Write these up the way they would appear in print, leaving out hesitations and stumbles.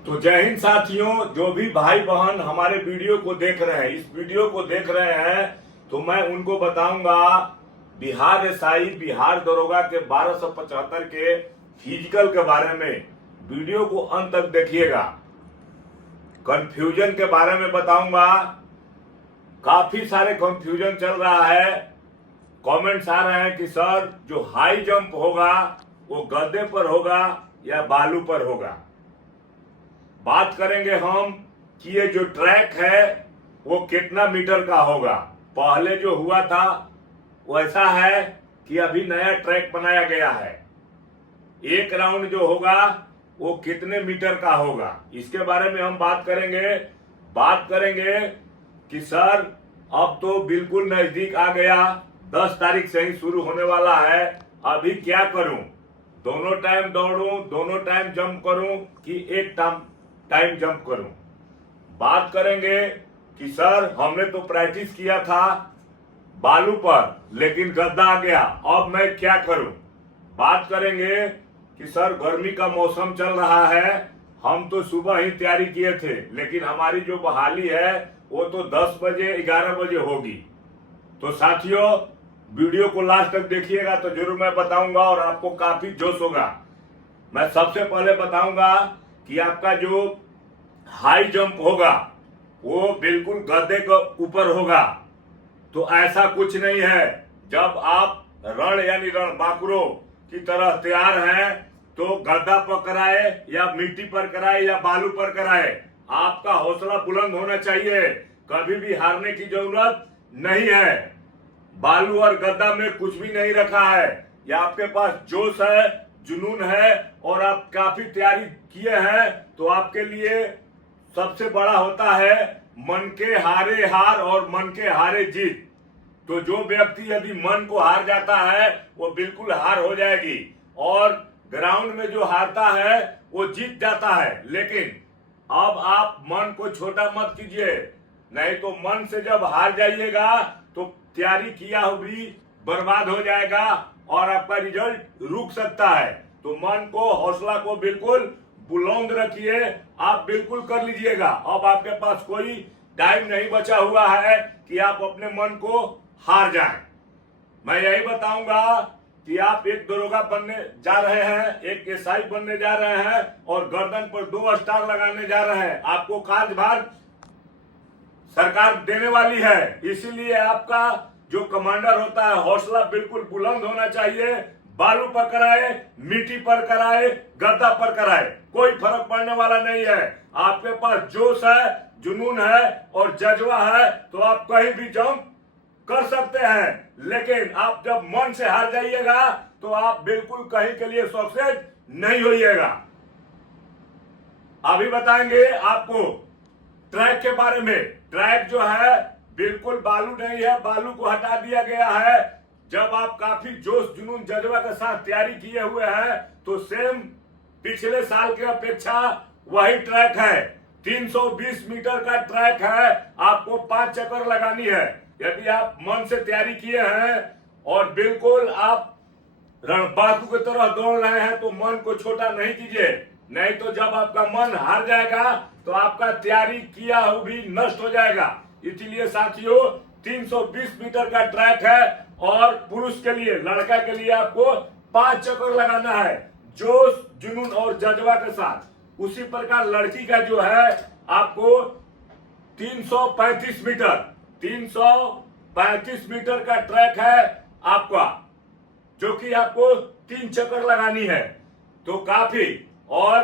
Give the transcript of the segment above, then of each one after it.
तो जय हिंद साथियों, जो भी भाई बहन हमारे वीडियो को देख रहे हैं, इस वीडियो को देख रहे हैं, तो मैं उनको बताऊंगा बिहार एसआई, बिहार दरोगा के 1275 के फिजिकल के बारे में। वीडियो को अंत तक देखिएगा। कंफ्यूजन के बारे में बताऊंगा। काफी सारे कंफ्यूजन चल रहा है। कमेंट्स आ रहे हैं कि सर जो हाई जंप होगा वो गद्दे पर होगा या बालू पर होगा। बात करेंगे हम कि ये जो ट्रैक है वो कितना मीटर का होगा। पहले जो हुआ था वैसा है कि अभी नया ट्रैक बनाया गया है। एक राउंड जो होगा वो कितने मीटर का होगा, इसके बारे में हम बात करेंगे कि सर अब तो बिल्कुल नजदीक आ गया, 10 तारीख से ही शुरू होने वाला है। अभी क्या करूं, दोनों टाइम दौड़ूं, दोनों टाइम जंप करूं कि एक टाइम जंप करूं। बात करेंगे कि सर हमने तो प्रैक्टिस किया था बालू पर, लेकिन गद्दा आ गया, अब मैं क्या करूं। बात करेंगे कि सर गर्मी का मौसम चल रहा है, हम तो सुबह ही तैयारी किए थे, लेकिन हमारी जो बहाली है वो तो 10 बजे 11 बजे होगी। तो साथियों वीडियो को लास्ट तक देखिएगा तो जरूर मैं बताऊंगा और आपको काफी जोश होगा। मैं सबसे पहले बताऊंगा कि आपका जो हाई जंप होगा वो बिल्कुल गद्दे के ऊपर होगा। तो ऐसा कुछ नहीं है। जब आप रण यानी रणबांकुरों की तरह तैयार हैं तो गद्दा पर कराए या मिट्टी पर कराए या बालू पर कराए, आपका हौसला बुलंद होना चाहिए। कभी भी हारने की जरूरत नहीं है। बालू और गद्दा में कुछ भी नहीं रखा है। या आपके पास जोश है, जुनून है और आप काफी तैयारी किए हैं, तो आपके लिए सबसे बड़ा होता है मन के हारे हार और मन के हारे जीत। तो जो व्यक्ति यदि मन को हार जाता है वो बिल्कुल हार हो जाएगी, और ग्राउंड में जो हारता है वो जीत जाता है। लेकिन अब आप मन को छोटा मत कीजिए, नहीं तो मन से जब हार जाइएगा तो तैयारी किया भी बर्बाद हो जाएगा और आपका रिजल्ट रुक सकता है। तो मन को, हौसला को बिल्कुल बुलंद रखिए, आप बिल्कुल कर लीजिएगा। अब आपके पास कोई टाइम नहीं बचा हुआ है कि आप अपने मन को हार जाएं। मैं यही बताऊंगा कि आप एक दरोगा बनने जा रहे हैं, एक एसआई बनने जा रहे हैं और गर्दन पर 2 स्टार लगाने जा रहे हैं। आपको कार्यभार सरकार देने वाली है, इसीलिए आपका जो कमांडर होता है हौसला बिल्कुल बुलंद होना चाहिए। बालू पर कराए, मिट्टी पर कराए, गद्दा पर कराए, कोई फर्क पड़ने वाला नहीं है। आपके पास जोश है, जुनून है और जज्बा है तो आप कहीं भी जंप कर सकते हैं। लेकिन आप जब मन से हार जाइएगा तो आप बिल्कुल कहीं के लिए सक्सेस नहीं होइएगा। अभी बताएंगे आपको ट्रैक के बारे में। ट्रैक जो है बिल्कुल बालू नहीं है, बालू को हटा दिया गया है। जब आप काफी जोश जुनून जज्बा के साथ तैयारी किए हुए हैं तो सेम पिछले साल की अपेक्षा वही ट्रैक है। 320 मीटर का ट्रैक है, आपको 5 चक्कर लगानी है। यदि आप मन से तैयारी किए हैं और बिल्कुल आप रणबांकू की तरह दौड़ रहे हैं तो मन को छोटा नहीं कीजिए, नहीं तो जब आपका मन हार जाएगा तो आपका तैयारी किया भी नष्ट हो जाएगा। इसलिए साथियों 320 मीटर का ट्रैक है और पुरुष के लिए, लड़का के लिए आपको 5 चक्कर लगाना है जोश जुनून और जज्बा के साथ। उसी प्रकार लड़की का जो है आपको 335 मीटर का ट्रैक है आपका, जो कि आपको 3 चक्कर लगानी है। तो काफी, और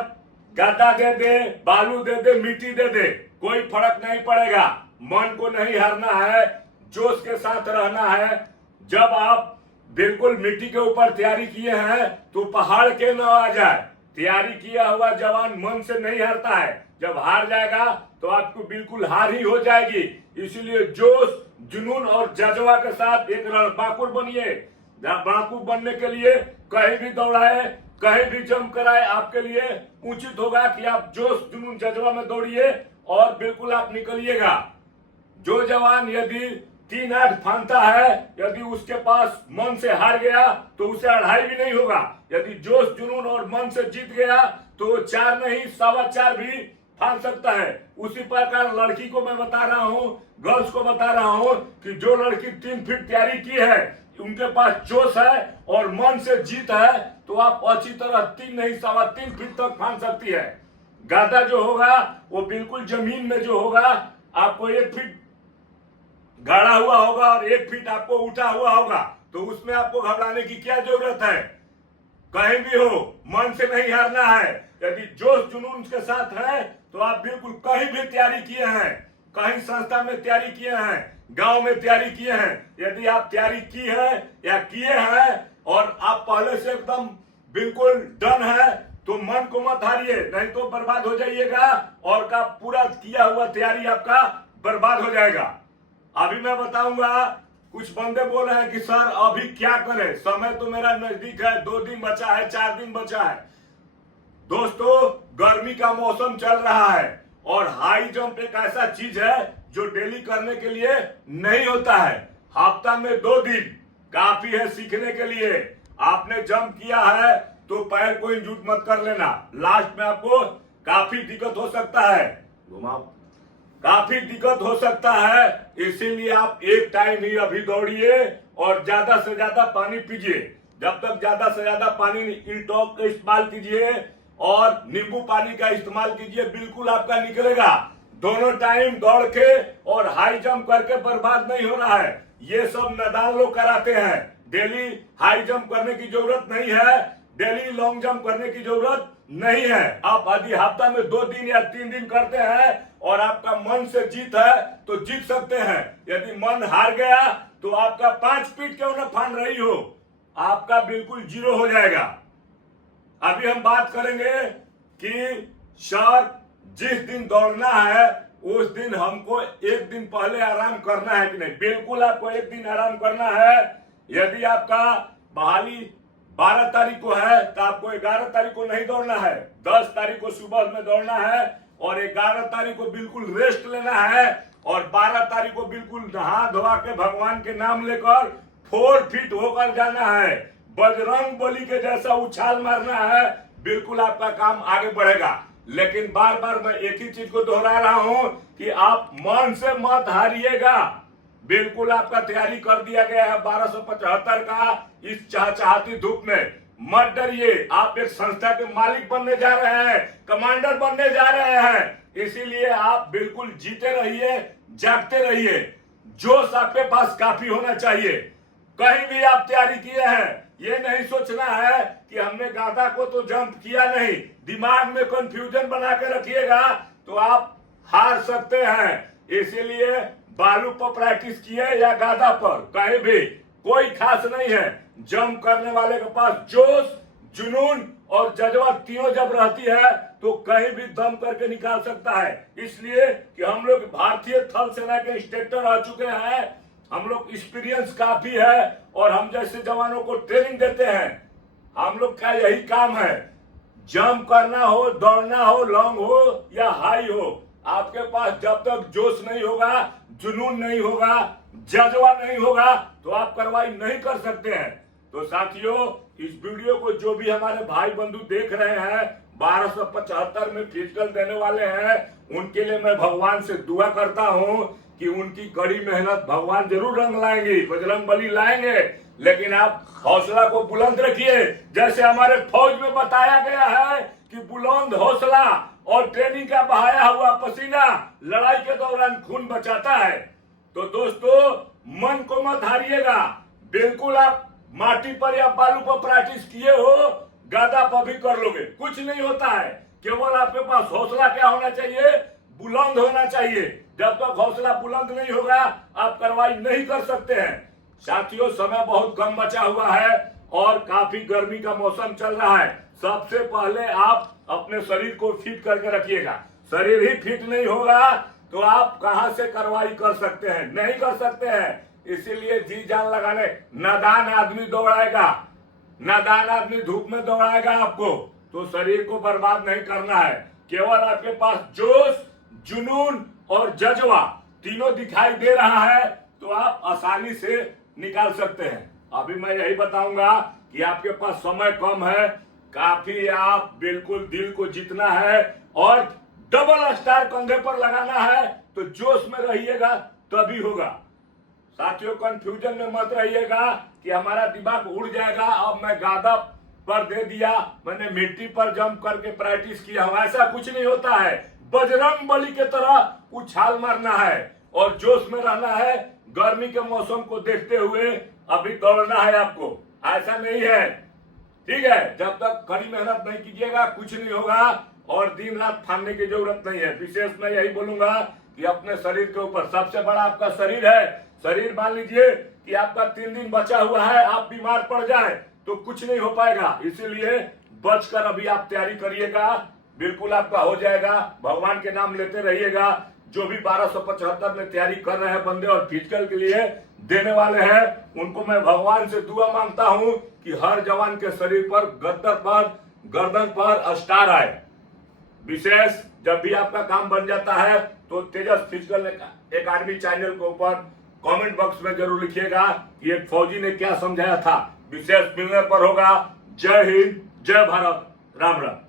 गद्दा दे दे, बालू दे दे, मिट्टी दे दे, कोई फर्क नहीं पड़ेगा। मन को नहीं हारना है, जोश के साथ रहना है। जब आप बिल्कुल मिट्टी के ऊपर तैयारी किए हैं तो पहाड़ के न आ जाए। तैयारी किया हुआ जवान मन से नहीं हारता है, जब हार जाएगा तो आपको बिल्कुल हार ही हो जाएगी। इसीलिए जोश जुनून और जज्बा के साथ एक रणबांकुर बनिए। रणबांकुर बनने के लिए कहीं भी दौड़ाए, कहीं भी जंप कराए, आपके लिए उचित होगा कि आप जोश जुनून जज्बा में दौड़िए और बिल्कुल आप निकलिएगा। जो जवान यदि 3-8 फानता है, यदि उसके पास मन से हार गया तो उसे अढ़ाई भी नहीं होगा। यदि जोश जुनून और मन से जीत गया तो 4 नहीं 4.25 भी फांद सकता है। उसी प्रकार लड़की को मैं बता रहा हूं, गर्ल्स को बता रहा हूं कि जो लड़की 3 फीट तैयारी की है, उनके पास जोश है और मन से जीत है, तो आप अच्छी तरह 3 नहीं 3.25 फीट तक फांद सकती है। गादा जो होगा वो बिल्कुल जमीन में जो होगा आपको 1 फीट गाड़ा हुआ होगा और 1 फीट आपको उठा हुआ होगा, तो उसमें आपको घबराने की क्या जरूरत है। कहीं भी हो मन से नहीं हारना है। यदि जोश जुनून के साथ है तो आप बिल्कुल कहीं भी तैयारी किए हैं, कहीं संस्था में तैयारी किए हैं, गांव में तैयारी किए हैं, यदि आप तैयारी की है या किए हैं और आप पहले से एकदम बिल्कुल डन है, तो मन को मत हारिए, नहीं तो बर्बाद हो जाइएगा और का पूरा किया हुआ तैयारी आपका बर्बाद हो जाएगा। अभी मैं बताऊंगा, कुछ बंदे बोल रहे हैं कि सर अभी क्या करें, समय तो मेरा नजदीक है, 2 दिन बचा है, 4 दिन बचा है। दोस्तों गर्मी का मौसम चल रहा है और हाई जंप एक ऐसा चीज है जो डेली करने के लिए नहीं होता है। हफ्ता में 2 दिन काफी है सीखने के लिए। आपने जंप किया है तो पैर को इंजूट मत कर लेना, लास्ट में आपको काफी दिक्कत हो सकता है, काफी दिक्कत हो सकता है। इसीलिए आप एक टाइम ही अभी दौड़िए और ज्यादा से ज्यादा पानी पीजिए। जब तक ज्यादा से ज्यादा पानी इल्टॉक का इस्तेमाल कीजिए और नींबू पानी का इस्तेमाल कीजिए, बिल्कुल आपका निकलेगा। दोनों टाइम दौड़ के और हाई जंप करके बर्बाद नहीं हो रहा है, ये सब नादान लोग कराते हैं। डेली हाई जंप करने की जरूरत नहीं है, डेली लॉन्ग जंप करने की जरूरत नहीं है। आप यदि हफ्ता में 2 दिन या 3 दिन करते हैं और आपका मन से जीत है तो जीत सकते हैं। यदि मन हार गया तो आपका 5 फीट क्यों ना फांद रही हो, आपका बिल्कुल 0 हो जाएगा। अभी हम बात करेंगे कि सर जिस दिन दौड़ना है उस दिन हमको 1 दिन पहले आराम करना है कि नहीं। बिल्कुल आपको 1 दिन आराम करना है। यदि आपका बहाली 12 तारीख को है तो आपको 11 तारीख को नहीं दौड़ना है, 10 तारीख को सुबह में दौड़ना है और 11 तारीख को बिल्कुल रेस्ट लेना है और 12 तारीख को बिल्कुल नहा धोआ के भगवान के नाम लेकर 4 फीट होकर जाना है। बजरंग बली के जैसा उछाल मारना है, बिल्कुल आपका काम आगे बढ़ेगा। लेकिन बार बार मैं एक ही चीज को दोहरा रहा हूं कि आप मन से मत हारिएगा। बिल्कुल आपका तैयारी कर दिया गया है 1275 का, इस चहचहाती धूप में मत डरिए। आप एक संस्था के मालिक बनने जा रहे हैं, कमांडर बनने जा रहे हैं, इसीलिए आप बिल्कुल जीते रहिए, जागते रहिए। जोश आपके पास काफी होना चाहिए। कहीं भी आप तैयारी किए हैं, ये नहीं सोचना है कि हमने गादा को तो जंप किया नहीं। दिमाग में कंफ्यूजन बना के रखिएगा तो आप हार सकते हैं। इसीलिए बालू पर प्रैक्टिस किए या गादा पर, कहीं भी कोई खास नहीं है। जंप करने वाले के पास जोश, जुनून और जज्बा तीनों जब रहती है तो कहीं भी दम करके निकाल सकता है। इसलिए कि हम लोग भारतीय थल सेना के इंस्ट्रक्टर आ चुके हैं, हम लोग एक्सपीरियंस काफी है और हम जैसे जवानों को ट्रेनिंग देते हैं। हम लोग का यही काम है, जंप करना हो, दौड़ना हो, लॉन्ग हो या हाई हो, आपके पास जब तक जोश नहीं होगा, जुनून नहीं होगा, जज्बा नहीं होगा तो आप कार्रवाई नहीं कर सकते हैं। तो साथियों, इस वीडियो को जो भी हमारे भाई बंधु देख रहे हैं, 1275 में फिजिकल देने वाले हैं, उनके लिए मैं भगवान से दुआ करता हूं कि उनकी कड़ी मेहनत भगवान जरूर रंग लाएंगे, बजरंग बली लाएंगे। लेकिन आप हौसला को बुलंद रखिए, जैसे हमारे फौज में बताया गया है कि बुलंद हौसला और ट्रेनिंग का बहाया हुआ पसीना लड़ाई के दौरान खून बचाता है। तो दोस्तों, मन को मत हारिएगा। बिल्कुल आप माटी पर या बालू पर प्रैक्टिस किए हो, गादा पर भी कर लोगे, कुछ नहीं होता है। केवल आपके पास हौसला क्या होना चाहिए, बुलंद होना चाहिए। जब तक हौसला बुलंद नहीं होगा आप कार्रवाई नहीं कर सकते हैं। साथियों, समय बहुत कम बचा हुआ है और काफी गर्मी का मौसम चल रहा है। सबसे पहले आप अपने शरीर को फिट करके रखिएगा। शरीर ही फिट नहीं होगा तो आप कहां से कार्रवाई कर सकते हैं, नहीं कर सकते हैं। इसीलिए जी जान लगाने, नादान आदमी दौड़ाएगा, नादान आदमी धूप में दौड़ाएगा आपको, तो शरीर को बर्बाद नहीं करना है। केवल आपके पास जोश, जुनून और जज्बा तीनों दिखाई दे रहा है तो आप आसानी से निकाल सकते हैं। अभी मैं यही बताऊंगा कि आपके पास समय कम है, काफी आप बिल्कुल दिल को जीतना है और डबल स्टार कंधे पर लगाना है, तो जोश में रहिएगा तभी होगा। साथियों, कंफ्यूजन में मत रहिएगा कि हमारा दिमाग उड़ जाएगा, अब मैं गादा पर दे दिया, मैंने मिट्टी पर जंप करके प्रैक्टिस किया हूं, ऐसा कुछ नहीं होता है। बजरंग बली के तरह उछाल मारना है और जोश में रहना है। गर्मी के मौसम को देखते हुए अभी दौड़ना है आपको, ऐसा नहीं है, ठीक है। जब तक कड़ी मेहनत नहीं कीजिएगा कुछ नहीं होगा और दिन रात फाड़ने की जरूरत नहीं है। विशेष मैं यही बोलूंगा कि अपने शरीर के ऊपर, सबसे बड़ा आपका शरीर है। शरीर मान लीजिए कि आपका 3 दिन बचा हुआ है, आप बीमार पड़ जाए तो कुछ नहीं हो पाएगा, इसीलिए बचकर अभी आप तैयारी करिएगा, बिल्कुल आपका हो जाएगा। भगवान के नाम लेते रहिएगा। जो भी 1275 में तैयारी कर रहे हैं बंदे और फिजिकल के लिए देने वाले हैं, उनको मैं भगवान से दुआ मांगता हूं कि हर जवान के शरीर पर, गद्दर पर, गर्दन पर स्टार आए। विशेष जब भी आपका काम बन जाता है तो तेजस फिजिकल एकेडमी चैनल के ऊपर कमेंट बॉक्स में जरूर लिखिएगा कि एक फौजी ने क्या समझाया था। विशेष मिलने पर होगा। जय हिंद, जय भारत, राम राम।